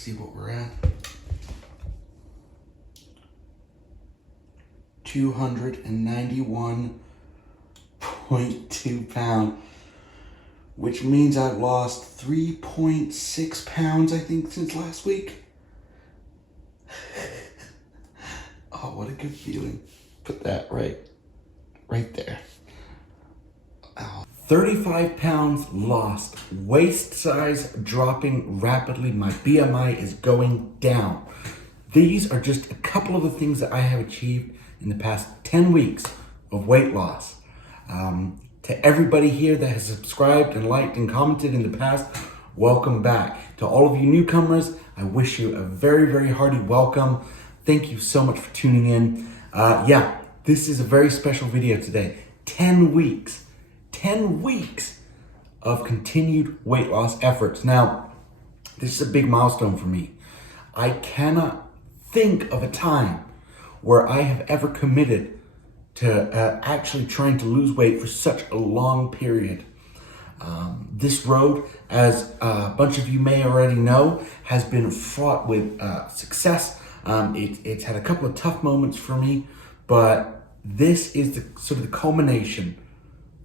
see what we're at. 291.2 pounds, which means I've lost 3.6 pounds, I think, since last week. Oh, what a good feeling. Put that right there. Oh. 35 pounds lost, waist size dropping rapidly, my BMI is going down. These are just a couple of the things that I have achieved in the past 10 weeks of weight loss. To everybody here that has subscribed and liked and commented in the past, welcome back. To all of you newcomers, I wish you a very, very hearty welcome. Thank you so much for tuning in. This is a very special video today. 10 weeks of continued weight loss efforts. Now, this is a big milestone for me. I cannot think of a time where I have ever committed to actually trying to lose weight for such a long period. This road, as a bunch of you may already know, has been fraught with success. It's had a couple of tough moments for me, but this is the sort of the culmination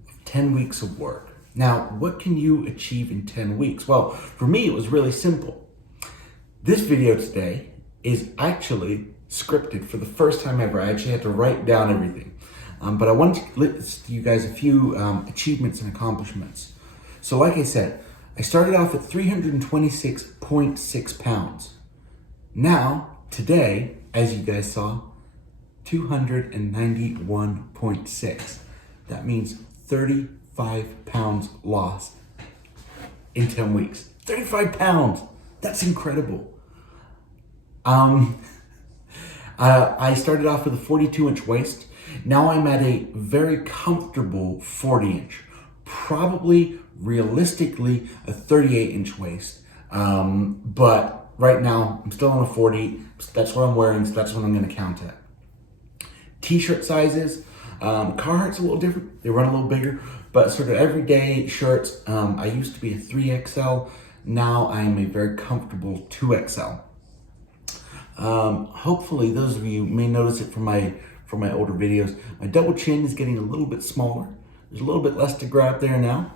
of 10 weeks of work. Now, what can you achieve in 10 weeks? Well, for me, it was really simple. This video today is actually scripted for the first time ever. I actually had to write down everything. But I wanted to list you guys a few achievements and accomplishments. So like I said, I started off at 326.6 pounds. Now, today, as you guys saw, 291.6. That means 35 pounds lost in 10 weeks. 35 pounds! That's incredible. I started off with a 42-inch waist. Now I'm at a very comfortable 40-inch, probably realistically a 38-inch waist. But right now I'm still on a 40. That's what I'm wearing, so that's what I'm going to count at. T-shirt sizes, Carhartt's a little different. They run a little bigger, but sort of everyday shirts. I used to be a 3XL. Now I'm a very comfortable 2XL. Hopefully those of you may notice it from my older videos. My double chin is getting a little bit smaller. There's a little bit less to grab there now,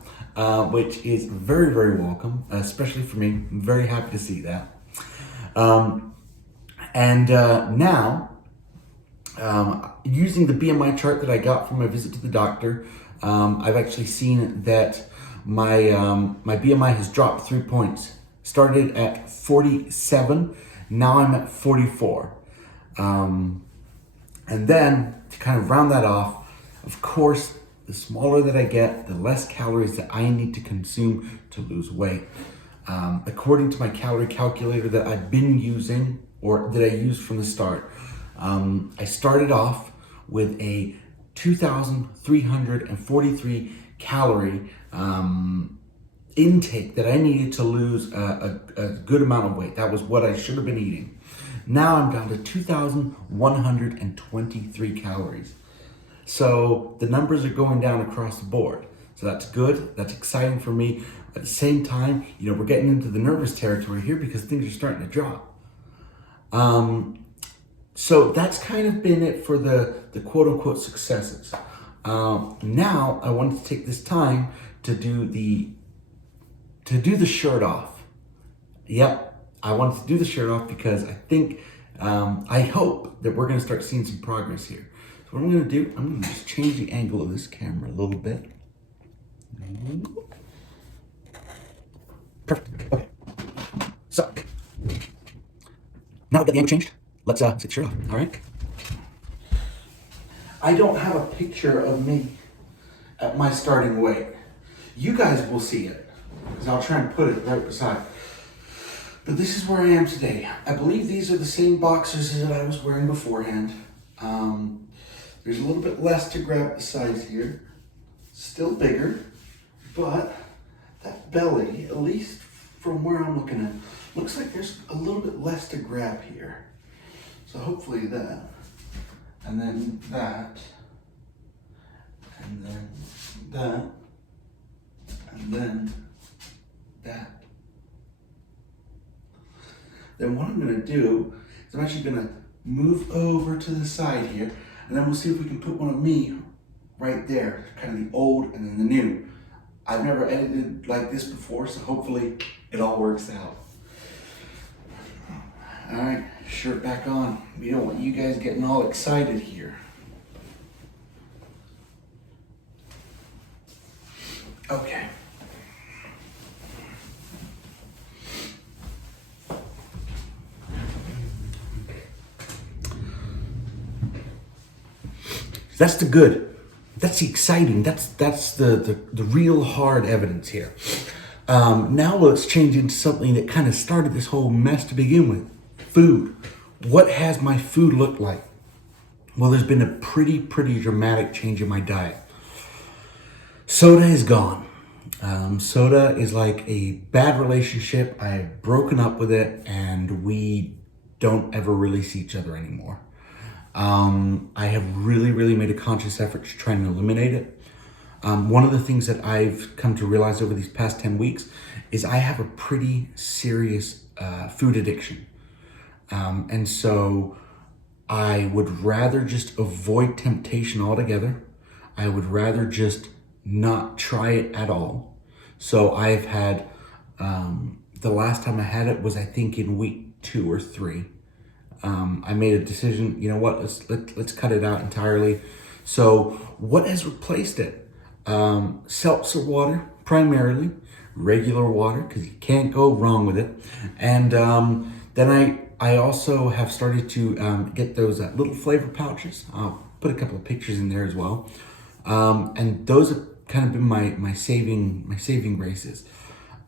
which is very, very welcome, especially for me. I'm very happy to see that. Now, using the BMI chart that I got from my visit to the doctor, I've actually seen that my BMI has dropped 3 points. Started at 47. Now I'm at 44. And then to kind of round that off, of course, the smaller that I get, the less calories that I need to consume to lose weight. According to my calorie calculator that I've been using, or that I used from the start, I started off with a 2,343 calorie intake that I needed to lose a good amount of weight. That was what I should have been eating. Now I'm down to 2,123 calories. So the numbers are going down across the board. So that's good. That's exciting for me. At the same time, we're getting into the nervous territory here because things are starting to drop. So that's kind of been it for the quote unquote successes. Now I wanted to take this time to do the shirt off. Yep, I wanted to do the shirt off because I think, I hope that we're going to start seeing some progress here. So what I'm going to do, I'm going to just change the angle of this camera a little bit. Perfect. Okay. So, now I've got the angle changed, let's take the shirt off, all right? I don't have a picture of me at my starting weight. You guys will see it, because I'll try and put it right beside. But this is where I am today. I believe these are the same boxers that I was wearing beforehand. There's a little bit less to grab the sides here. Still bigger, but that belly, at least from where I'm looking at, looks like there's a little bit less to grab here. So hopefully that, and then that, and then that, and then that. then what I'm gonna do is I'm actually gonna move over to the side here, and then we'll see if we can put one of me right there, kind of the old and then the new. I've never edited like this before, so hopefully it all works out. All right, shirt back on. We don't want you guys getting all excited here. Okay. That's the good. That's the exciting. That's the real hard evidence here. Now let's change into something that kind of started this whole mess to begin with. Food. What has my food looked like? Well, there's been a pretty dramatic change in my diet. Soda is gone. Soda is like a bad relationship. I've broken up with it, and we don't ever really see each other anymore. I have really made a conscious effort to try and eliminate it. One of the things that I've come to realize over these past 10 weeks is I have a pretty serious food addiction. And so I would rather just avoid temptation altogether. I would rather just not try it at all. So I've had, the last time I had it was I think in week 2 or 3. I made a decision, you know what, let's cut it out entirely. So what has replaced it? Seltzer water, primarily, regular water, because you can't go wrong with it. And then I also have started to get those little flavor pouches. I'll put a couple of pictures in there as well. And those have kind of been my saving graces.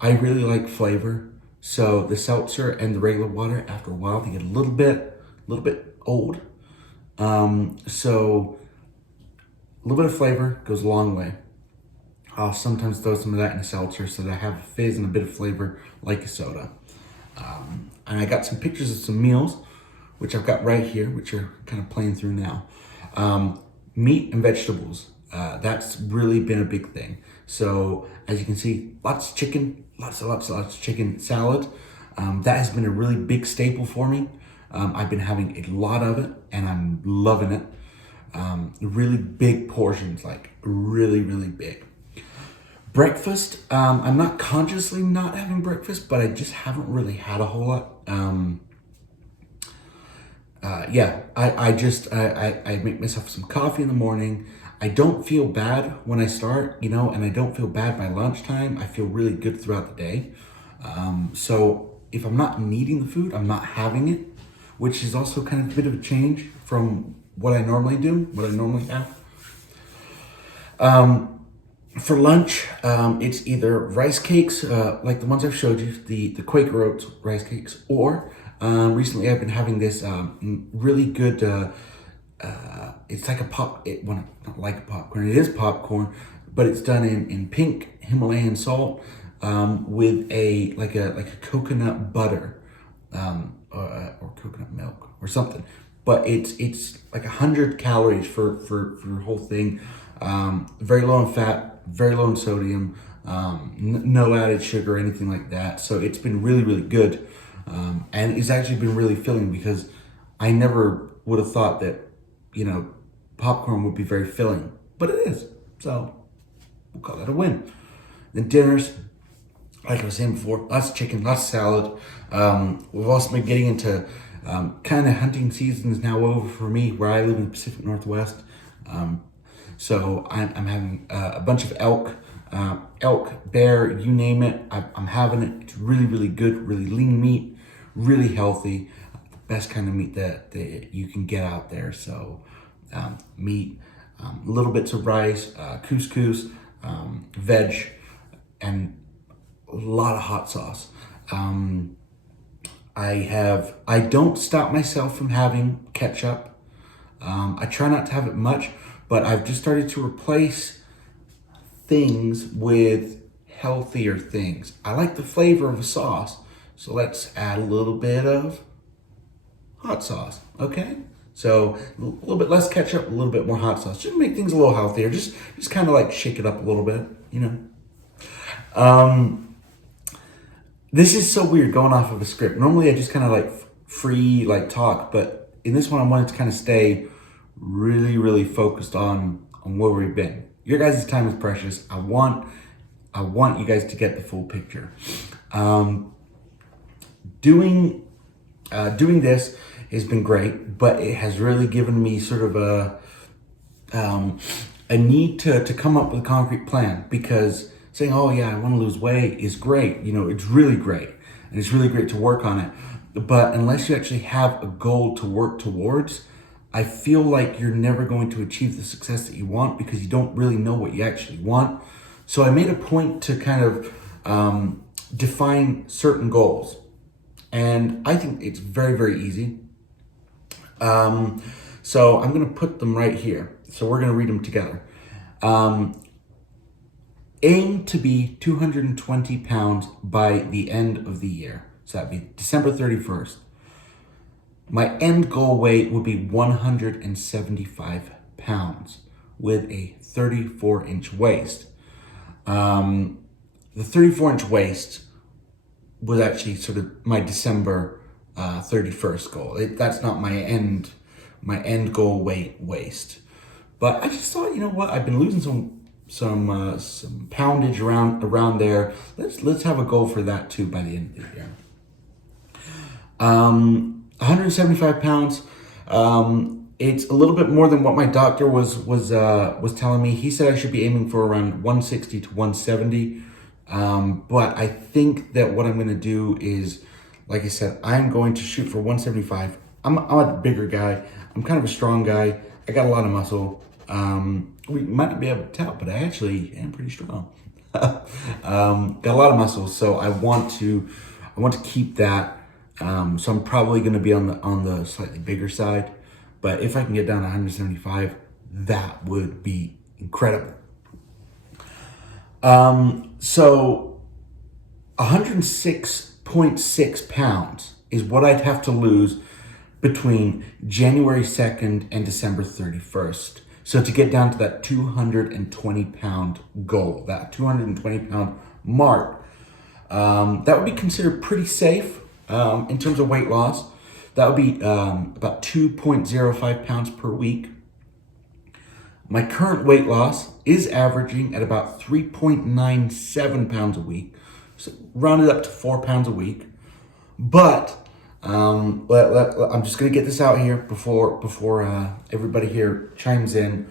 I really like flavor. So the seltzer and the regular water, after a while, they get a little bit old. So a little bit of flavor goes a long way. I'll sometimes throw some of that in a seltzer so that I have a fizz and a bit of flavor like a soda. And I got some pictures of some meals, which I've got right here, which are kind of playing through now. Meat and vegetables, that's really been a big thing. So as you can see, lots of chicken, lots of chicken salad. That has been a really big staple for me. I've been having a lot of it, and I'm loving it. Really big portions, like really big. Breakfast, I'm not consciously not having breakfast, but I just haven't really had a whole lot. I make myself some coffee in the morning. I don't feel bad when I start, and I don't feel bad by lunchtime. I feel really good throughout the day. So if I'm not needing the food, I'm not having it, which is also kind of a bit of a change from what I normally do, what I normally have. For lunch, it's either rice cakes, like the ones I've showed you, the Quaker Oats rice cakes, or recently I've been having this really good, it's like not like a popcorn, it is popcorn, but it's done in pink Himalayan salt with a coconut butter or coconut milk or something. But it's like 100 calories for the whole thing. Very low in fat, very low in sodium, no added sugar or anything like that. So it's been really good. And it's actually been really filling because I never would have thought that, popcorn would be very filling, but it is. So we'll call that a win. Then dinners, like I was saying before, lots of chicken, lots of salad. We've also been getting into kind of hunting season is now over for me where I live in the Pacific Northwest. So I'm having a bunch of elk, bear, you name it. I'm having it. It's really good, really lean meat, really healthy. The best kind of meat that you can get out there. So meat, little bits of rice, couscous, veg, and a lot of hot sauce. I don't stop myself from having ketchup. I try not to have it much, but I've just started to replace things with healthier things. I like the flavor of a sauce, so let's add a little bit of hot sauce, okay? So a little bit less ketchup, a little bit more hot sauce. Just make things a little healthier. Just kind of like shake it up a little bit, This is so weird going off of a script. Normally I just kind of like free like talk, but in this one I wanted to kind of stay really, really focused on where we've been. Your guys' time is precious. I want you guys to get the full picture. Doing this has been great, but it has really given me sort of a need to come up with a concrete plan, because saying, oh yeah, I want to lose weight is great. You know, it's really great. And it's really great to work on it. But unless you actually have a goal to work towards, I feel like you're never going to achieve the success that you want, because you don't really know what you actually want. So I made a point to kind of define certain goals. And I think it's very, very easy. So I'm going to put them right here. So we're going to read them together. Aim to be 220 pounds by the end of the year. So that'd be December 31st. My end goal weight would be 175 pounds with a 34-inch waist. The 34-inch waist was actually sort of my December 31st goal. That's not my end goal waist. But I just thought, you know what? I've been losing some poundage around there. Let's have a goal for that too by the end of the year. 175 pounds. It's a little bit more than what my doctor was telling me. He said I should be aiming for around 160 to 170. But I think that what I'm going to do is, like I said, I'm going to shoot for 175. I'm a bigger guy. I'm kind of a strong guy. I got a lot of muscle. We might not be able to tell, but I actually am pretty strong. Got a lot of muscle, so I want to keep that. So I'm probably going to be on the slightly bigger side, but if I can get down to 175, that would be incredible. So 106.6 pounds is what I'd have to lose between January 2nd and December 31st. So to get down to that 220 pound goal, that 220 pound mark, that would be considered pretty safe in terms of weight loss. That would be about 2.05 pounds per week. My current weight loss is averaging at about 3.97 pounds a week, so rounded up to 4 pounds a week. But I'm just gonna get this out here before everybody here chimes in.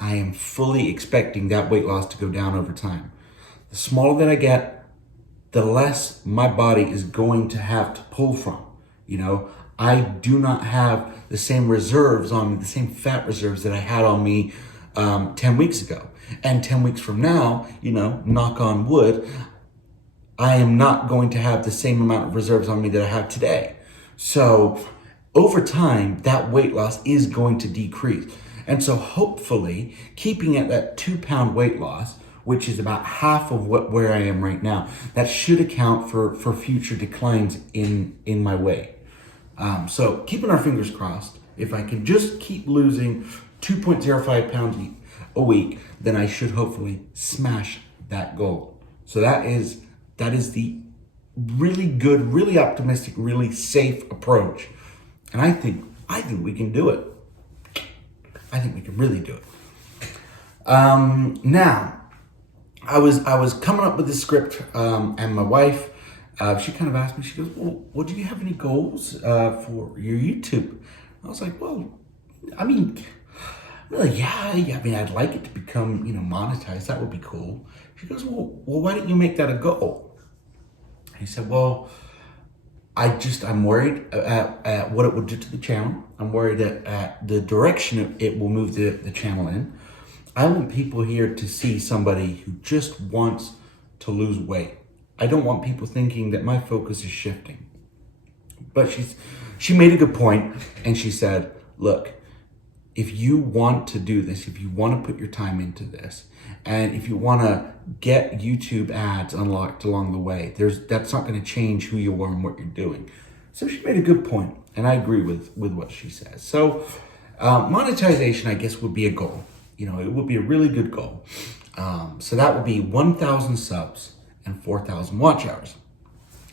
I am fully expecting that weight loss to go down over time. The smaller that I get, the less my body is going to have to pull from. You know, I do not have the same reserves on me, the same fat reserves that I had on me 10 weeks ago. And 10 weeks from now, you know, knock on wood, I am not going to have the same amount of reserves on me that I have today. So over time, that weight loss is going to decrease. And so hopefully keeping at that 2 pound weight loss, which is about half of where I am right now, that should account for future declines in my weight. So keeping our fingers crossed, if I can just keep losing 2.05 pounds a week, then I should hopefully smash that goal. So that is the really good, really optimistic, really safe approach. And I think we can do it. I think we can really do it. Now, I was coming up with this script, and my wife, she kind of asked me, she goes, well, do you have any goals for your YouTube? I was like, well, I mean, really, yeah, I mean, I'd like it to become, monetized. That would be cool. She goes, well, why don't you make that a goal? He said, well, I'm worried at what it will do to the channel. I'm worried at the direction it will move the channel in. I want people here to see somebody who just wants to lose weight. I don't want people thinking that my focus is shifting. But she made a good point, and she said, look, if you want to do this, if you want to put your time into this, and if you want to get YouTube ads unlocked along the way, that's not going to change who you are and what you're doing. So she made a good point, and I agree with what she says. So monetization, I guess, would be a goal. It would be a really good goal. So that would be 1,000 subs and 4,000 watch hours.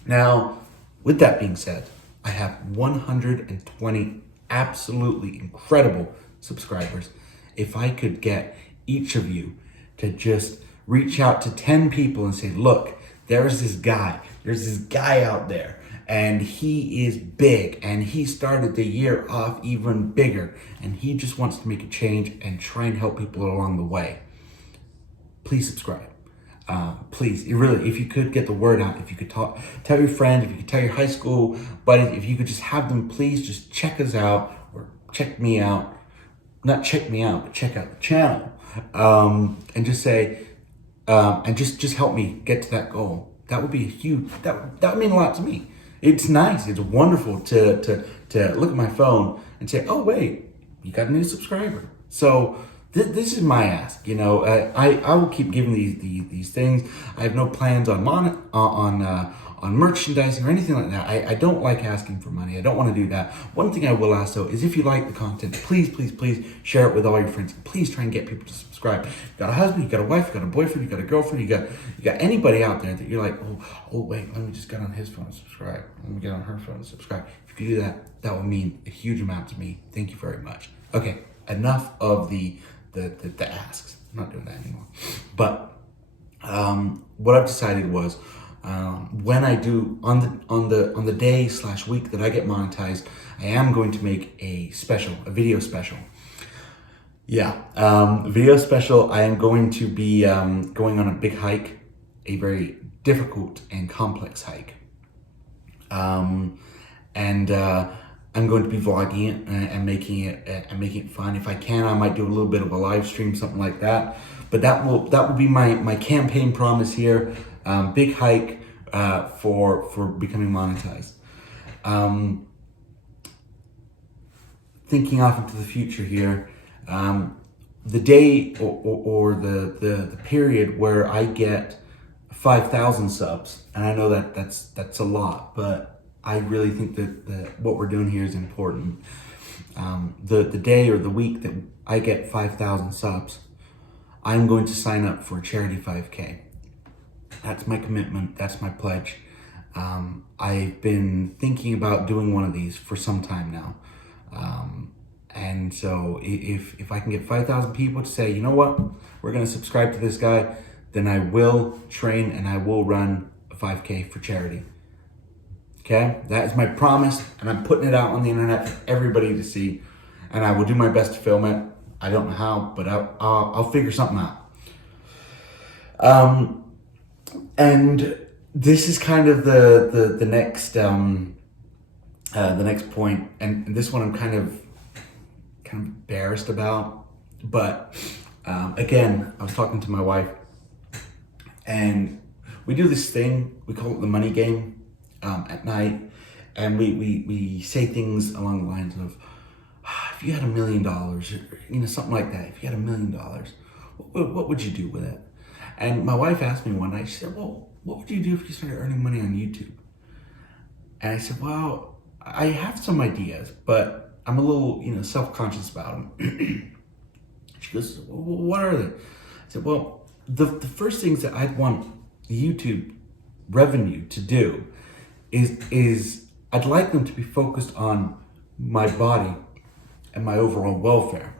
Now, with that being said, I have 120 absolutely incredible subscribers. If I could get each of you to just reach out to 10 people and say, look, there's this guy out there, and he is big, and he started the year off even bigger, and he just wants to make a change and try and help people along the way. Please subscribe. Please, really, if you could get the word out, if you could tell your friend, if you could tell your high school buddies, if you could just have them, please just check us out or check me out. Not check me out, but check out the channel. And just say, and just help me get to that goal. That would be huge. That would mean a lot to me. It's nice. It's wonderful to look at my phone and say, oh wait, you got a new subscriber. So this is my ask. You know, I will keep giving these things. I have no plans on merchandising or anything like that. I don't like asking for money. I don't want to do that. One thing I will ask though is if you like the content, please share it with all your friends. Please try and get people to subscribe. You got a husband, you got a wife, you got a boyfriend, you got a girlfriend, you got anybody out there that you're like, oh wait, let me just get on his phone and subscribe. Let me get on her phone and subscribe. If you do that, that will mean a huge amount to me. Thank you very much. Okay, enough of the asks. I'm not doing that anymore. But what I've decided was, when I do on the day / week that I get monetized, I am going to make a video special. Yeah, video special. I am going to be going on a big hike, a very difficult and complex hike. I'm going to be vlogging it and making it fun. If I can, I might do a little bit of a live stream, something like that. But that will be my campaign promise here. Big hike for becoming monetized. Thinking off into the future here, the day or the period where I get 5,000 subs, and I know that's a lot, but I really think that what we're doing here is important. The day or the week that I get 5,000 subs, I'm going to sign up for a charity 5K. That's my commitment. That's my pledge. I've been thinking about doing one of these for some time now. And so if I can get 5,000 people to say, you know what, we're going to subscribe to this guy, then I will train and I will run a 5K for charity. Okay, that is my promise, and I'm putting it out on the internet for everybody to see, and I will do my best to film it. I don't know how, but I'll figure something out. And this is kind of the next point, and this one I'm kind of embarrassed about, but again, I was talking to my wife, and we do this thing, we call it the money game. At night, and we say things along the lines of, if you had $1 million, or, something like that. If you had $1 million, what would you do with it? And my wife asked me one night, she said, well, what would you do if you started earning money on YouTube? And I said, well, I have some ideas, but I'm a little, self-conscious about them. She goes, well, what are they? I said, well, the first things that I'd want YouTube revenue to do is I'd like them to be focused on my body and my overall welfare.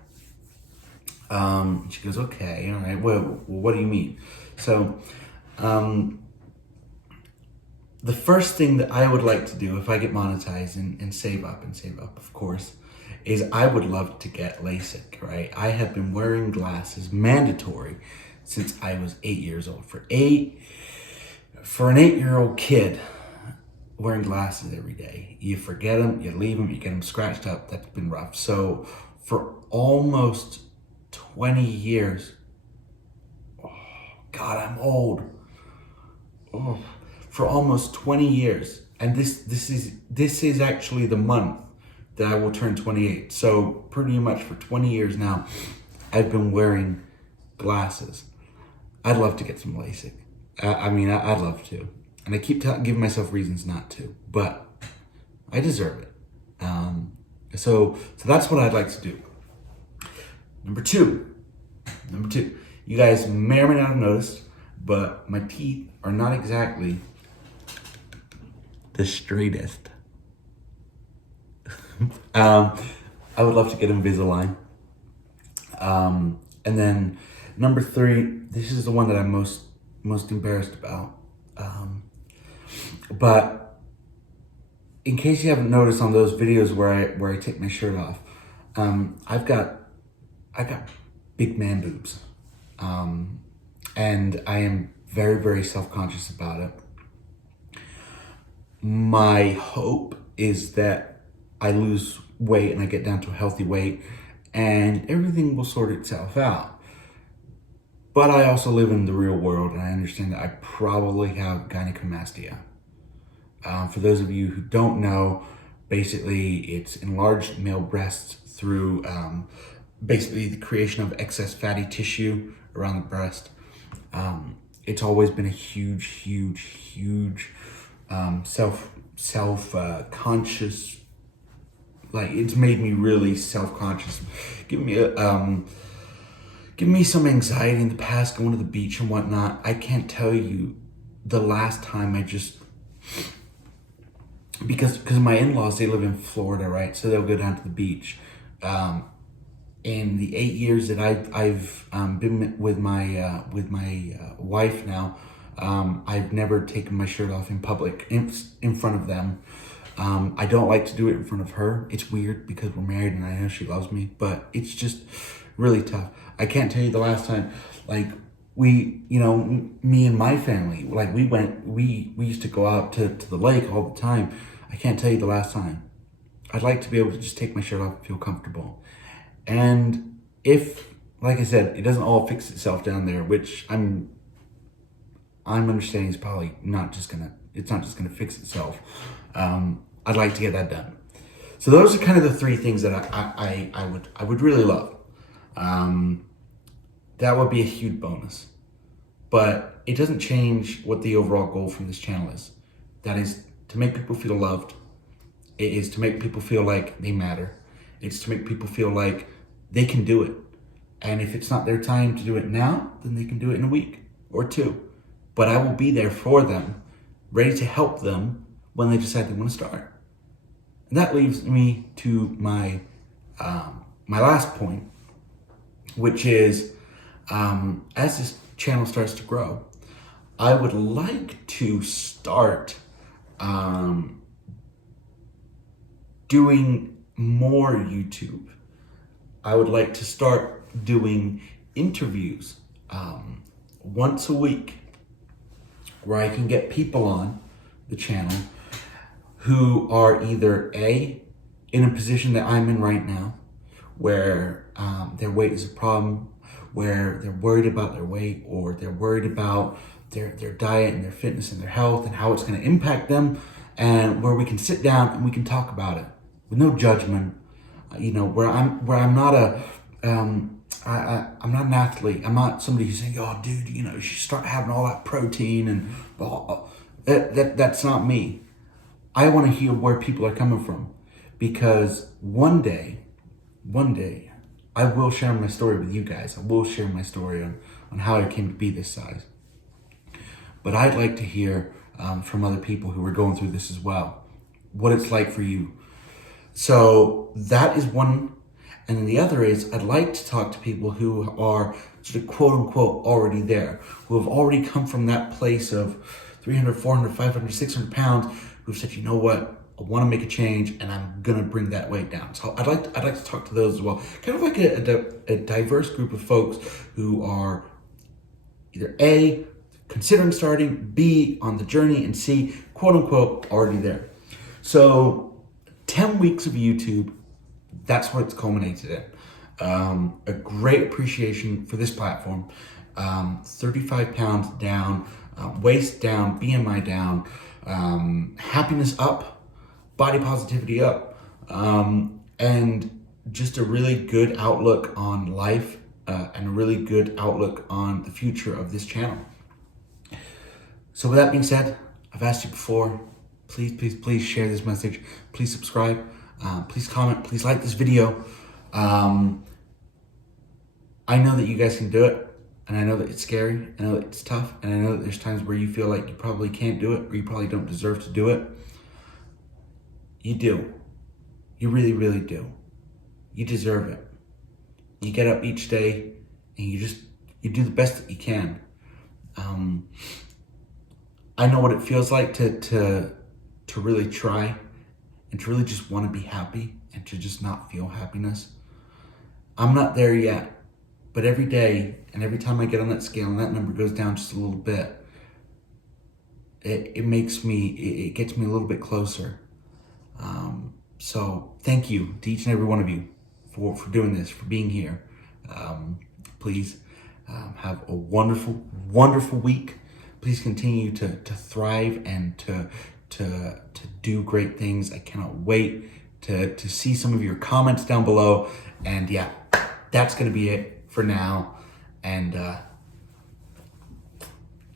She goes, okay, all right, well, what do you mean? So, the first thing that I would like to do if I get monetized and save up, of course, is I would love to get LASIK, right? I have been wearing glasses mandatory since I was 8 years old. For an 8-year-old kid, wearing glasses every day. You forget them, you leave them, you get them scratched up. That's been rough. So for almost 20 years, oh God, I'm old. Oh, for almost 20 years, and this is actually the month that I will turn 28. So pretty much for 20 years now, I've been wearing glasses. I'd love to get some LASIK. I'd love to. And I keep giving myself reasons not to, but I deserve it. So that's what I'd like to do. Number two, you guys may or may not have noticed, but my teeth are not exactly the straightest. I would love to get Invisalign. And then number 3, this is the one that I'm most embarrassed about. But in case you haven't noticed on those videos where I take my shirt off, I got big man boobs, and I am very, very self-conscious about it. My hope is that I lose weight and I get down to a healthy weight and everything will sort itself out. But I also live in the real world and I understand that I probably have gynecomastia. For those of you who don't know, basically it's enlarged male breasts through basically the creation of excess fatty tissue around the breast. It's always been a huge self-conscious, like it's made me really self-conscious, giving me some anxiety in the past, going to the beach and whatnot. I can't tell you the last time I just, because my in-laws, they live in Florida, right? So they'll go down to the beach. In the 8 years that I've been with my wife now, I've never taken my shirt off in public in front of them. I don't like to do it in front of her. It's weird because we're married and I know she loves me, but it's just really tough. I can't tell you the last time, like me and my family, like we used to go out to the lake all the time. I can't tell you the last time. I'd like to be able to just take my shirt off and feel comfortable. And if, like I said, it doesn't all fix itself down there, which I'm understanding is probably it's not just gonna fix itself. I'd like to get that done. So those are kind of the 3 things that I would really love. That would be a huge bonus, but it doesn't change what the overall goal from this channel is. That is to make people feel loved. It is to make people feel like they matter. It's to make people feel like they can do it. And if it's not their time to do it now, then they can do it in a week or 2. But I will be there for them, ready to help them when they decide they want to start. And that leaves me to my last point, which is, as this channel starts to grow, I would like to start doing more YouTube. I would like to start doing interviews once a week where I can get people on the channel who are either in a position that I'm in right now, where their weight is a problem, where they're worried about their weight, or they're worried about their diet and their fitness and their health and how it's going to impact them, and where we can sit down and we can talk about it with no judgment. Where I'm not I'm not an athlete. I'm not somebody who's saying, "Oh, dude, you should start having all that protein and blah." That's not me. I want to hear where people are coming from, because one day, I will share my story with you guys. I will share my story on how I came to be this size. But I'd like to hear from other people who are going through this as well, what it's like for you. So that is one. And then the other is, I'd like to talk to people who are sort of quote unquote already there, who have already come from that place of 300, 400, 500, 600 pounds, who've said, you know what, I want to make a change and I'm going to bring that weight down. So I'd like to talk to those as well. Kind of like a diverse group of folks who are either A, considering starting, B, on the journey, and C, quote unquote, already there. So 10 weeks of YouTube, that's what it's culminated in. A great appreciation for this platform. 35 pounds down, waist down, BMI down, happiness up, body positivity up, and just a really good outlook on life, and a really good outlook on the future of this channel. So with that being said, I've asked you before, please share this message. Please subscribe. Please comment. Please like this video. I know that you guys can do it, and I know that it's scary. I know that it's tough, and I know that there's times where you feel like you probably can't do it, or you probably don't deserve to do it. You do. You really, really do. You deserve it. You get up each day and you do the best that you can. I know what it feels like to really try and to really just want to be happy and to just not feel happiness. I'm not there yet, but every day and every time I get on that scale and that number goes down just a little bit, it gets me a little bit closer. So thank you to each and every one of you for doing this, for being here. Please have a wonderful, wonderful week. Please continue to thrive and to do great things. I cannot wait to see some of your comments down below. And yeah, that's going to be it for now. And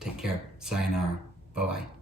take care. Sayonara. Bye-bye.